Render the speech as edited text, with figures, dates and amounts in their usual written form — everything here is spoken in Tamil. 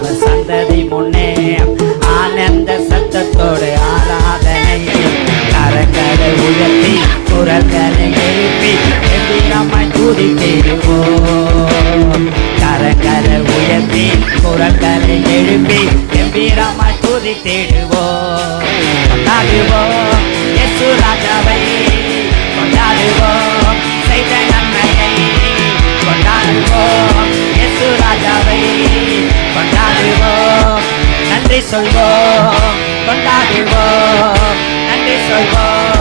அவர் சந்ததி முன்னே ஆனந்த சத்தத்தோடு ஆராதனையை கரங்களை உயர்த்தி குரல்களை எழுப்பி எந்திரமாய் துதித்திடுவோம். கரங்களை உயர்த்தி குரல்களை எழுப்பி எந்திரமாய் துதித்திடுவோம். கொண்டாடுவோம் இயேசு ராஜாவை, கொண்டாடுவோம் செய்த நன்மையை, கொண்டாடுவோம் இயேசு ராஜாவை, கொண்டாடுவோம் நன்றி சொல்வோம், கொண்டாடுவோம் நன்றி சொல்வோம்.